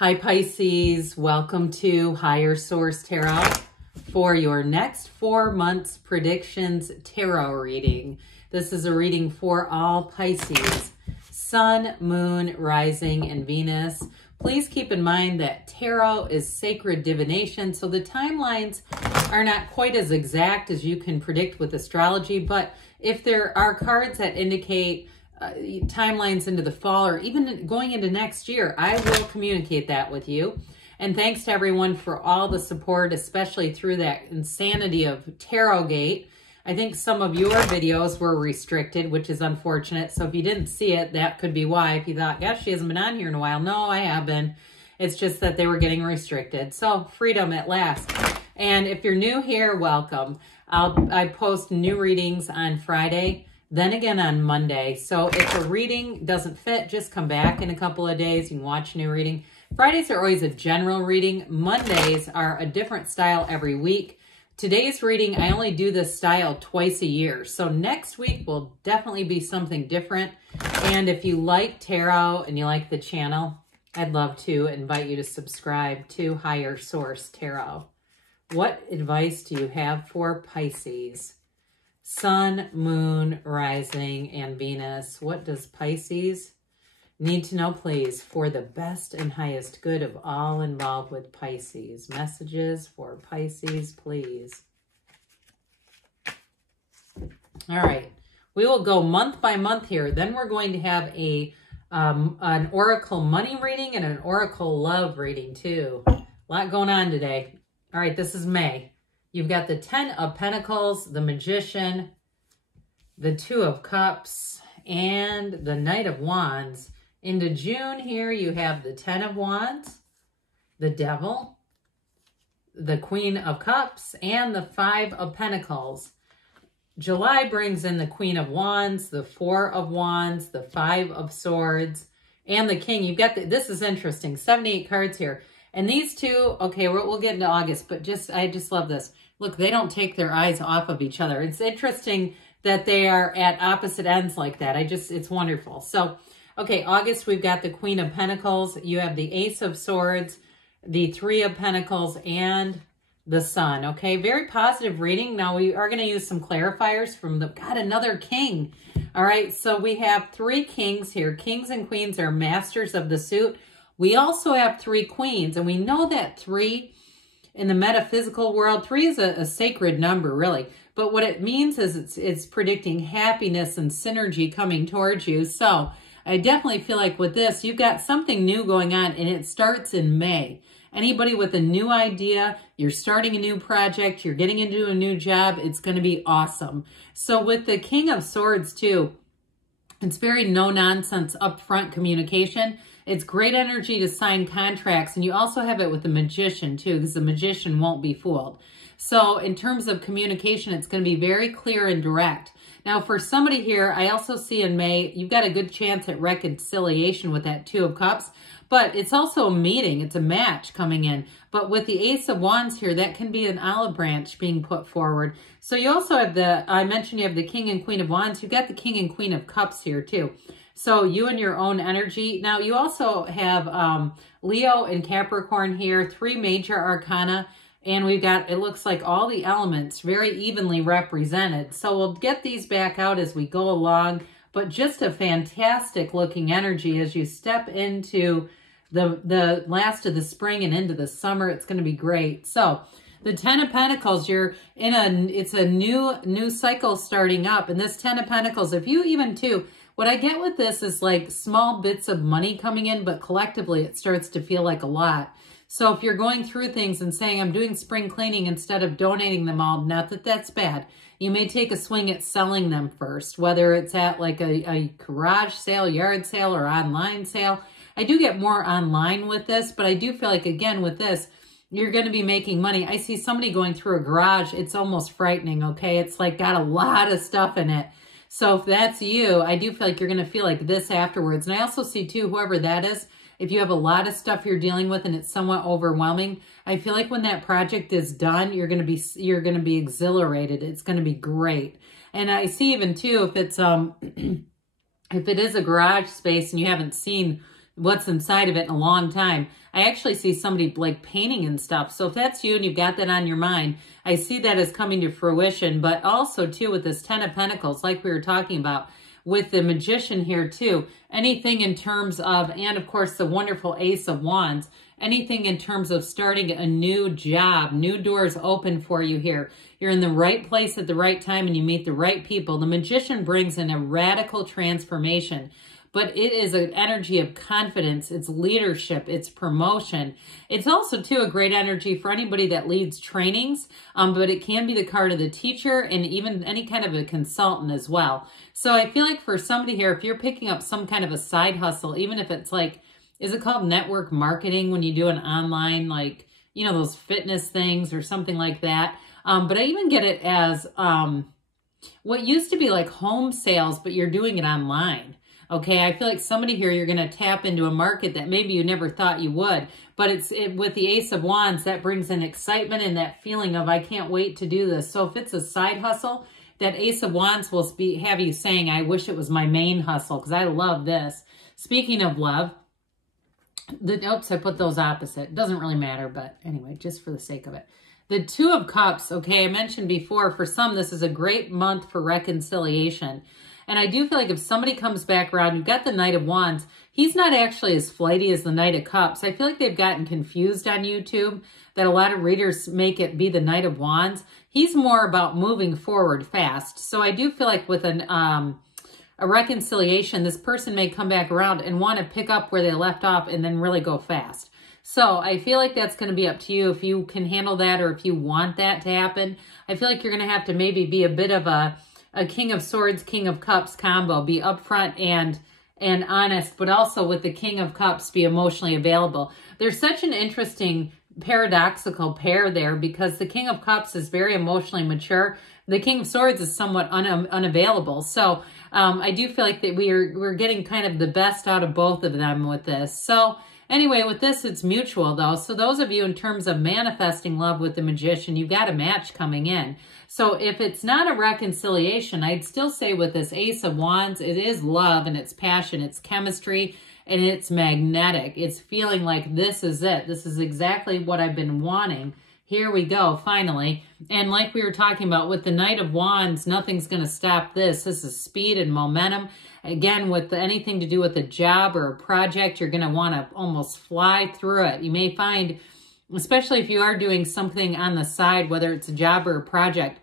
Hi Pisces, welcome to Higher Source Tarot for your next 4 months predictions tarot reading. This is a reading for all Pisces, Sun, Moon, Rising, and Venus. Please keep in mind that tarot is sacred divination, so the timelines are not quite as exact as you can predict with astrology, but if there are cards that indicate timelines into the fall or even going into next year, I will communicate that with you. And thanks to everyone for all the support, especially through that insanity of Tarot Gate. I think some of your videos were restricted, which is unfortunate. So if you didn't see it, that could be why. If you thought, gosh, she hasn't been on here in a while. No, I have been. It's just that they were getting restricted. So freedom at last. And if you're new here, welcome. I post new readings on Friday, then again on Monday. So if a reading doesn't fit, just come back in a couple of days. You can watch a new reading. Fridays are always a general reading. Mondays are a different style every week. Today's reading, I only do this style twice a year. So next week will definitely be something different. And if you like tarot and you like the channel, I'd love to invite you to subscribe to Higher Source Tarot. What advice do you have for Pisces? Sun, Moon, Rising, and Venus. What does Pisces need to know, please, for the best and highest good of all involved with Pisces? Messages for Pisces, please. All right. We will go month by month here. Then we're going to have an Oracle money reading and an Oracle love reading, too. A lot going on today. All right, this is May. You've got the 10 of Pentacles, the Magician, the 2 of Cups, and the Knight of Wands. Into June here, you have the 10 of Wands, the Devil, the Queen of Cups, and the 5 of Pentacles. July brings in the Queen of Wands, the 4 of Wands, the 5 of Swords, and the King. You've got this is interesting, 78 cards here. And these two, okay, we'll get into August, but I just love this. Look, they don't take their eyes off of each other. It's interesting that they are at opposite ends like that. It's wonderful. So, okay, August, we've got the Queen of Pentacles. You have the Ace of Swords, the 3 of Pentacles, and the Sun. Okay, very positive reading. Now, we are going to use some clarifiers from another King. All right, so we have 3 Kings here. Kings and Queens are masters of the suit. We also have 3 Queens, and we know that 3 in the metaphysical world, 3 is a sacred number, really. But what it means is it's predicting happiness and synergy coming towards you. So I definitely feel like with this, you've got something new going on, and it starts in May. Anybody with a new idea, you're starting a new project, you're getting into a new job, it's going to be awesome. So with the King of Swords, too, it's very no-nonsense, upfront communication. It's great energy to sign contracts. And you also have it with the Magician, too, because the Magician won't be fooled. So in terms of communication, it's going to be very clear and direct. Now, for somebody here, I also see in May, you've got a good chance at reconciliation with that 2 of Cups. But it's also a meeting. It's a match coming in. But with the Ace of Wands here, that can be an olive branch being put forward. So you also have I mentioned you have the King and Queen of Wands. You've got the King and Queen of Cups here too. So you and your own energy. Now you also have Leo and Capricorn here, 3 major arcana. And we've got, it looks like all the elements very evenly represented. So we'll get these back out as we go along. But just a fantastic looking energy as you step into the last of the spring and into the summer. It's going to be great. So the 10 of Pentacles, it's a new cycle starting up. And this 10 of Pentacles, if you even too, what I get with this is like small bits of money coming in, but collectively it starts to feel like a lot. So if you're going through things and saying, I'm doing spring cleaning instead of donating them all, not that that's bad. You may take a swing at selling them first, whether it's at like a garage sale, yard sale, or online sale. I do get more online with this, but I do feel like, again, with this, you're going to be making money. I see somebody going through a garage. It's almost frightening, okay? It's like got a lot of stuff in it. So if that's you, I do feel like you're going to feel like this afterwards. And I also see, too, whoever that is, if you have a lot of stuff you're dealing with and it's somewhat overwhelming, I feel like when that project is done, you're going to be exhilarated. It's going to be great. And I see even too, if it's if it is a garage space and you haven't seen what's inside of it in a long time. I actually see somebody like painting and stuff. So if that's you and you've got that on your mind, I see that as coming to fruition. But also too with this 10 of Pentacles, like we were talking about, with the Magician here too, anything in terms of, and of course the wonderful Ace of Wands, anything in terms of starting a new job, new doors open for you here. You're in the right place at the right time and you meet the right people. The Magician brings in a radical transformation, but it is an energy of confidence. It's leadership. It's promotion. It's also, too, a great energy for anybody that leads trainings, but it can be the card of the teacher and even any kind of a consultant as well. So I feel like for somebody here, if you're picking up some kind of a side hustle, even if it's like, is it called network marketing when you do an online, like, you know, those fitness things or something like that? But I even get it as what used to be like home sales, but you're doing it online. Okay, I feel like somebody here, you're going to tap into a market that maybe you never thought you would. But with the Ace of Wands, that brings in excitement and that feeling of, I can't wait to do this. So if it's a side hustle, that Ace of Wands will have you saying, I wish it was my main hustle, because I love this. Speaking of love, oops, I put those opposite. It doesn't really matter, but anyway, just for the sake of it. The Two of Cups, okay, I mentioned before, for some, this is a great month for reconciliation. And I do feel like if somebody comes back around, you've got the Knight of Wands, he's not actually as flighty as the Knight of Cups. I feel like they've gotten confused on YouTube, that a lot of readers make it be the Knight of Wands. He's more about moving forward fast. So I do feel like with a reconciliation, this person may come back around and want to pick up where they left off and then really go fast. So I feel like that's going to be up to you if you can handle that or if you want that to happen. I feel like you're going to have to maybe be a bit of a King of Swords, King of Cups combo. Be upfront and honest, but also with the King of Cups, be emotionally available. There's such an interesting paradoxical pair there because the King of Cups is very emotionally mature. The King of Swords is somewhat unavailable. So I do feel like that we're getting kind of the best out of both of them with this. So anyway, with this, it's mutual though. So those of you in terms of manifesting love with the Magician, you've got a match coming in. So if it's not a reconciliation, I'd still say with this Ace of Wands, it is love and it's passion, it's chemistry, and it's magnetic. It's feeling like this is it. This is exactly what I've been wanting. Here we go, finally. And like we were talking about with the Knight of Wands, nothing's going to stop this. This is speed and momentum. Again, with anything to do with a job or a project, you're going to want to almost fly through it. You may find, especially if you are doing something on the side, whether it's a job or a project,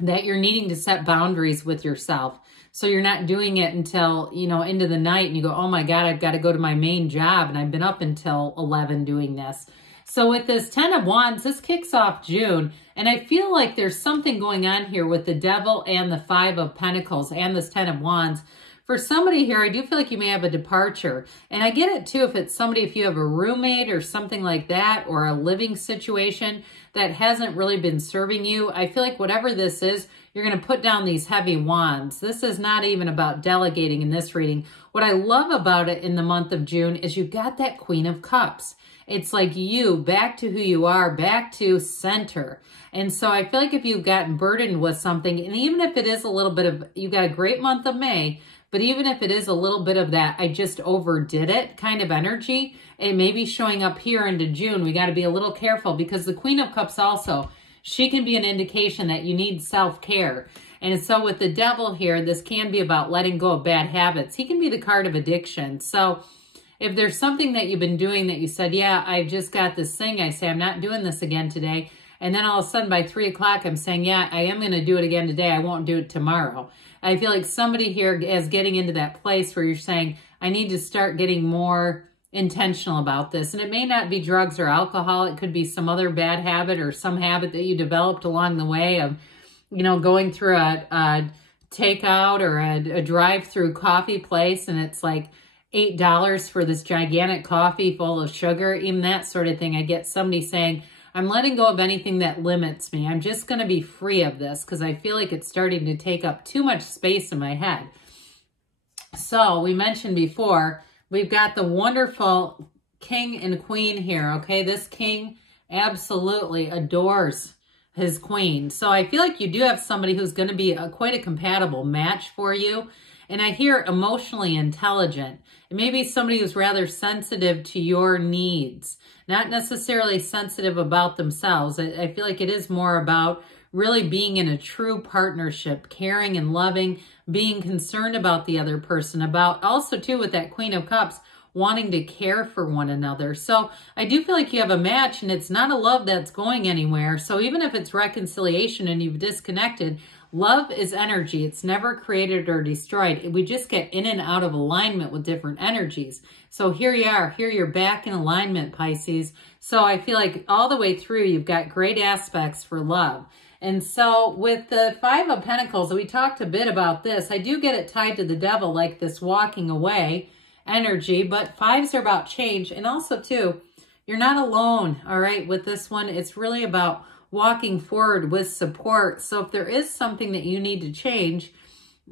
that you're needing to set boundaries with yourself. So you're not doing it until, you know, into the night and you go, oh my God, I've got to go to my main job and I've been up until 11 doing this. So with this 10 of Wands, this kicks off June. And I feel like there's something going on here with the Devil and the 5 of Pentacles and this 10 of Wands. For somebody here, I do feel like you may have a departure. And I get it too if it's somebody, if you have a roommate or something like that, or a living situation that hasn't really been serving you. I feel like whatever this is, you're going to put down these heavy wands. This is not even about delegating in this reading. What I love about it in the month of June is you've got that Queen of Cups. It's like you, back to who you are, back to center. And so I feel like if you've gotten burdened with something, and even if it is a little bit of, you've got a great month of May, but even if it is a little bit of that, I just overdid it kind of energy, it may be showing up here into June. We got to be a little careful because the Queen of Cups also, she can be an indication that you need self-care. And so with the Devil here, this can be about letting go of bad habits. He can be the card of addiction. So if there's something that you've been doing that you said, yeah, I just got this thing. I say, I'm not doing this again today. And then all of a sudden by 3 o'clock, I'm saying, yeah, I am going to do it again today. I won't do it tomorrow. I feel like somebody here is getting into that place where you're saying, I need to start getting more intentional about this. And it may not be drugs or alcohol. It could be some other bad habit or some habit that you developed along the way of, you know, going through a takeout or a drive-through coffee place. And it's like $8 for this gigantic coffee full of sugar, even that sort of thing. I get somebody saying, I'm letting go of anything that limits me. I'm just going to be free of this because I feel like it's starting to take up too much space in my head. So we mentioned before, we've got the wonderful king and queen here, okay? This king absolutely adores his queen. So I feel like you do have somebody who's going to be quite a compatible match for you. And I hear emotionally intelligent. It may be somebody who's rather sensitive to your needs, not necessarily sensitive about themselves. I feel like it is more about really being in a true partnership, caring and loving, being concerned about the other person, about also too with that Queen of Cups, wanting to care for one another. So I do feel like you have a match, and it's not a love that's going anywhere. So even if it's reconciliation and you've disconnected, love is energy. It's never created or destroyed. We just get in and out of alignment with different energies. So here you are. Here you're back in alignment, Pisces. So I feel like all the way through, you've got great aspects for love. And so with the Five of Pentacles, we talked a bit about this. I do get it tied to the devil, like this walking away energy, but fives are about change. And also too, you're not alone, all right, with this one. It's really about walking forward with support. So if there is something that you need to change,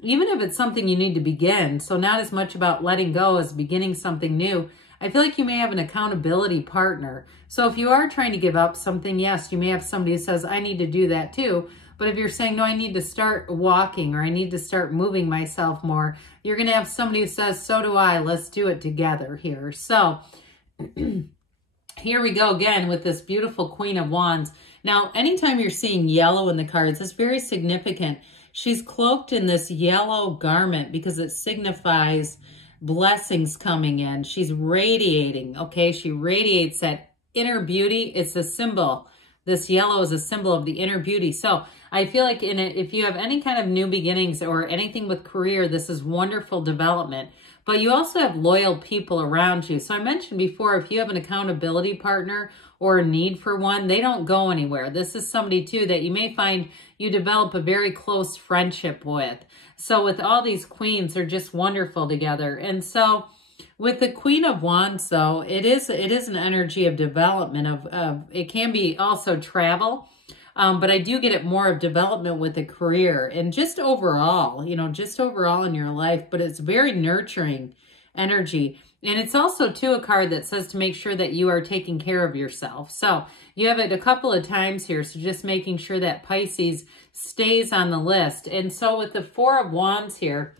even if it's something you need to begin, so not as much about letting go as beginning something new, I feel like you may have an accountability partner. So if you are trying to give up something, yes, you may have somebody who says, I need to do that too. But if you're saying, no, I need to start walking, or I need to start moving myself more, you're going to have somebody who says, so do I. Let's do it together here. So here we go again with this beautiful Queen of Wands. Now, anytime you're seeing yellow in the cards, it's very significant. She's cloaked in this yellow garment because it signifies blessings coming in. She's radiating, okay? She radiates that inner beauty. It's a symbol. This yellow is a symbol of the inner beauty. So I feel like in it, if you have any kind of new beginnings or anything with career, this is wonderful development. But you also have loyal people around you. So I mentioned before, if you have an accountability partner or a need for one, they don't go anywhere. This is somebody too that you may find you develop a very close friendship with. So with all these queens, they're just wonderful together. And so with the Queen of Wands, though, it is an energy of development. It can be also travel, but I do get it more of development with a career and just overall, you know, just overall in your life. But it's very nurturing energy. And it's also, too, a card that says to make sure that you are taking care of yourself. So you have it a couple of times here. So just making sure that Pisces stays on the list. And so with the Four of Wands here,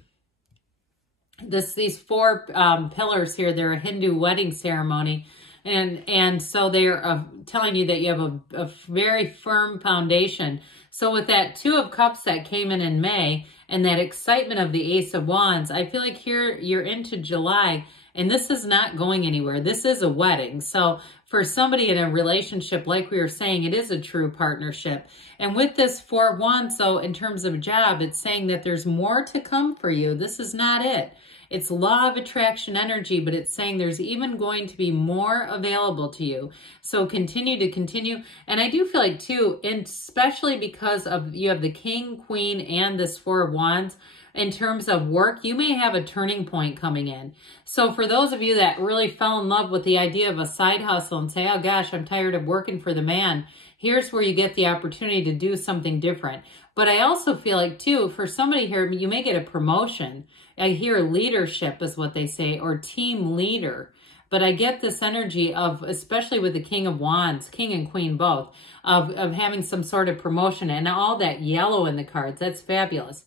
these four pillars here, they're a Hindu wedding ceremony. And so they're telling you that you have a very firm foundation. So with that Two of Cups that came in May and that excitement of the Ace of Wands, I feel like here you're into July. And this is not going anywhere. This is a wedding. So for somebody in a relationship, like we were saying, it is a true partnership. And with this Four of Wands, so in terms of a job, it's saying that there's more to come for you. This is not it. It's law of attraction energy, but it's saying there's even going to be more available to you. So continue. And I do feel like too, and especially because of you have the King, Queen, and this Four of Wands, in terms of work, you may have a turning point coming in. So for those of you that really fell in love with the idea of a side hustle and say, oh gosh, I'm tired of working for the man, here's where you get the opportunity to do something different. But I also feel like too, for somebody here, you may get a promotion. I hear leadership is what they say, or team leader. But I get this energy of, especially with the King of Wands, King and Queen both, of having some sort of promotion and all that yellow in the cards. That's fabulous.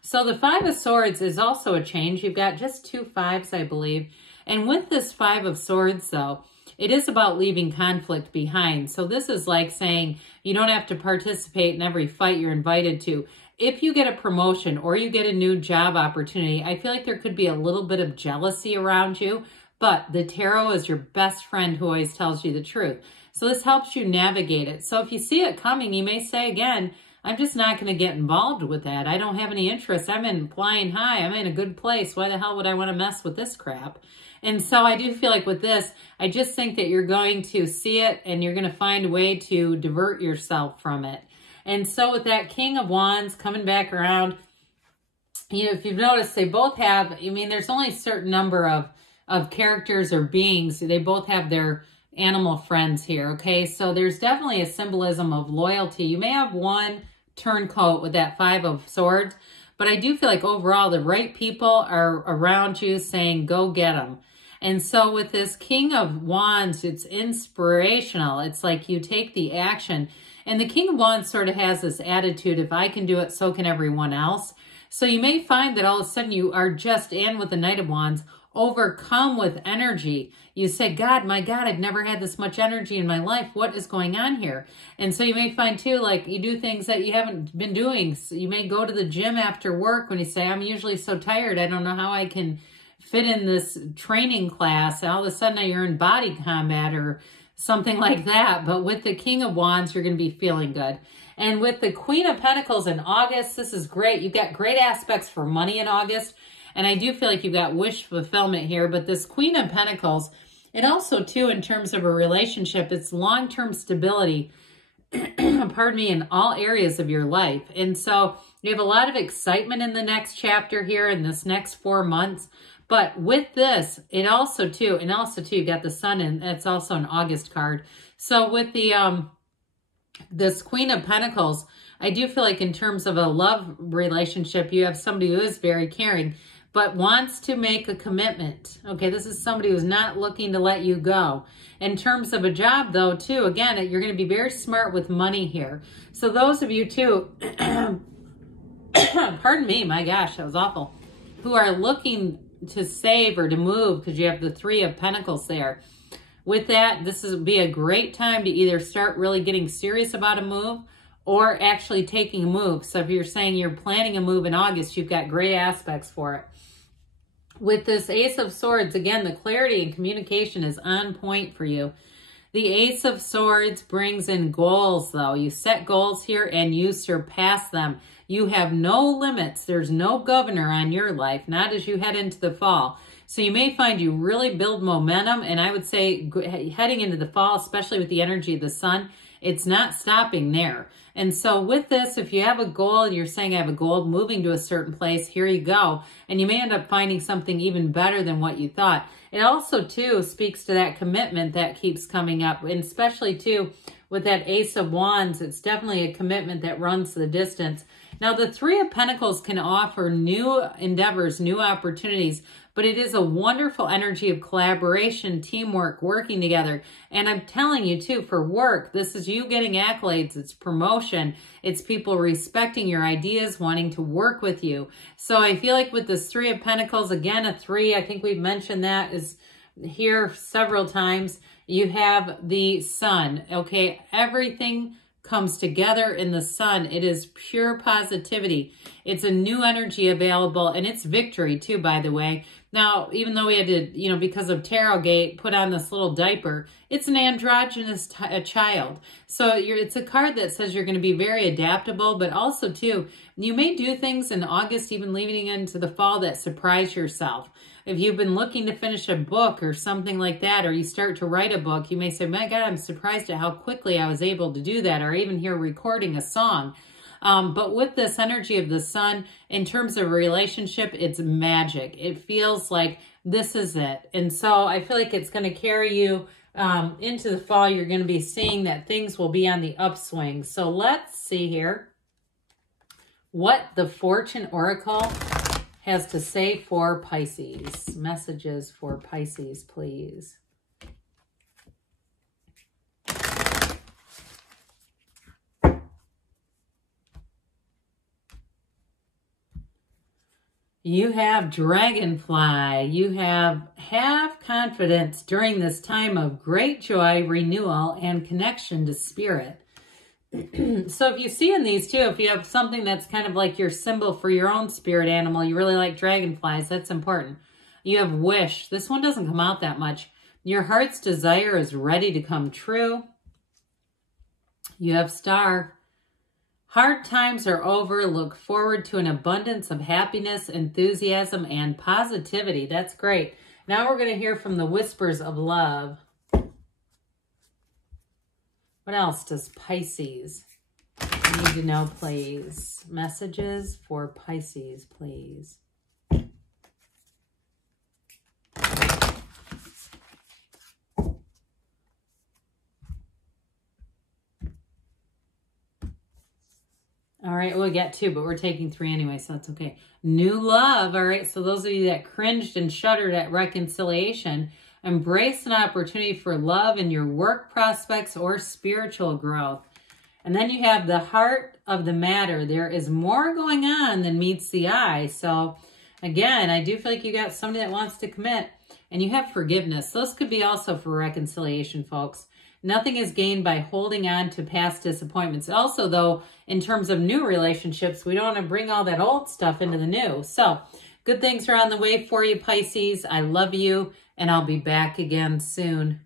So the Five of Swords is also a change. You've got just 2 fives, I believe. And with this Five of Swords, though, it is about leaving conflict behind. So this is like saying you don't have to participate in every fight you're invited to. If you get a promotion or you get a new job opportunity, I feel like there could be a little bit of jealousy around you. But the tarot is your best friend who always tells you the truth. So this helps you navigate it. So if you see it coming, you may say again, I'm just not going to get involved with that. I don't have any interest. I'm in flying high. I'm in a good place. Why the hell would I want to mess with this crap? And so I do feel like with this, I just think that you're going to see it and you're going to find a way to divert yourself from it. And so with that King of Wands coming back around, you know, if you've noticed, they both have, I mean, there's only a certain number of characters or beings. They both have their animal friends here, okay? So there's definitely a symbolism of loyalty. You may have one turncoat with that Five of Swords, but I do feel like overall the right people are around you saying, go get them. And so with this King of Wands, it's inspirational. It's like you take the action. And the King of Wands sort of has this attitude, if I can do it, so can everyone else. So you may find that all of a sudden you are just in with the Knight of Wands, overcome with energy. You say, God, my God, I've never had this much energy in my life. What is going on here? And so you may find too, like you do things that you haven't been doing. So you may go to the gym after work when you say, I'm usually so tired. I don't know how I can fit in this training class. All of a sudden you're in body combat or something like that. But with the King of Wands, you're going to be feeling good. And with the Queen of Pentacles in August, this is great. You've got great aspects for money in August. And I do feel like you've got wish fulfillment here. But this Queen of Pentacles, and also too in terms of a relationship, it's long-term stability, pardon me, in all areas of your life. And so you have a lot of excitement in the next chapter here in this next 4 months. But with this, it also too, you got the Sun, and it's also an August card. So with the this Queen of Pentacles, I do feel like in terms of a love relationship, you have somebody who is very caring, but wants to make a commitment. Okay, this is somebody who's not looking to let you go. In terms of a job, though, too, again, you're going to be very smart with money here. So those of you, too, pardon me, my gosh, that was awful, who are looking to save or to move, because you have the Three of Pentacles there. With that, this would be a great time to either start really getting serious about a move or actually taking a move. So if you're saying you're planning a move in August, you've got great aspects for it. With this Ace of Swords, again, the clarity and communication is on point for you. The Ace of Swords brings in goals, though. You set goals here and you surpass them. You have no limits. There's no governor on your life, not as you head into the fall. So you may find you really build momentum, and I would say heading into the fall, especially with the energy of the Sun, it's not stopping there. And so with this, if you have a goal, you're saying I have a goal moving to a certain place, here you go. And you may end up finding something even better than what you thought. It also, too, speaks to that commitment that keeps coming up. And especially, too, with that Ace of Wands, it's definitely a commitment that runs the distance. Now, the Three of Pentacles can offer new endeavors, new opportunities, but it is a wonderful energy of collaboration, teamwork, working together. And I'm telling you, too, for work, this is you getting accolades. It's promotion. It's people respecting your ideas, wanting to work with you. So I feel like with this Three of Pentacles, again, a 3, I think we've mentioned that is here several times. You have the Sun, okay? Everything comes together in the Sun. It is pure positivity. It's a new energy available, and it's victory, too, by the way. Now, even though we had to, because of Tarot Gate, put on this little diaper, it's an androgynous child. So it's a card that says you're going to be very adaptable, but also, too, you may do things in August, even leading into the fall, that surprise yourself. If you've been looking to finish a book or something like that, or you start to write a book, you may say, my God, I'm surprised at how quickly I was able to do that, or even here recording a song. But with this energy of the Sun, in terms of a relationship, it's magic. It feels like this is it. And so I feel like it's going to carry you into the fall. You're going to be seeing that things will be on the upswing. So let's see here what the Fortune Oracle has to say for Pisces. Messages for Pisces, please. You have Dragonfly. You have confidence during this time of great joy, renewal, and connection to spirit. So if you see in these too, if you have something that's kind of like your symbol for your own spirit animal, you really like dragonflies, that's important. You have Wish. This one doesn't come out that much. Your heart's desire is ready to come true. You have Star. Hard times are over. Look forward to an abundance of happiness, enthusiasm, and positivity. That's great. Now we're going to hear from the Whispers of Love. What else does Pisces need to know, please? Messages for Pisces, please. All right, we'll get 2, but we're taking 3 anyway, so that's okay. New love. All right, so those of you that cringed and shuddered at reconciliation, embrace an opportunity for love in your work prospects or spiritual growth. And then you have the heart of the matter. There is more going on than meets the eye. So again, I do feel like you got somebody that wants to commit, and you have forgiveness. Those could be also for reconciliation, folks. Nothing is gained by holding on to past disappointments. Also, though, in terms of new relationships, we don't want to bring all that old stuff into the new. So good things are on the way for you, Pisces. I love you, and I'll be back again soon.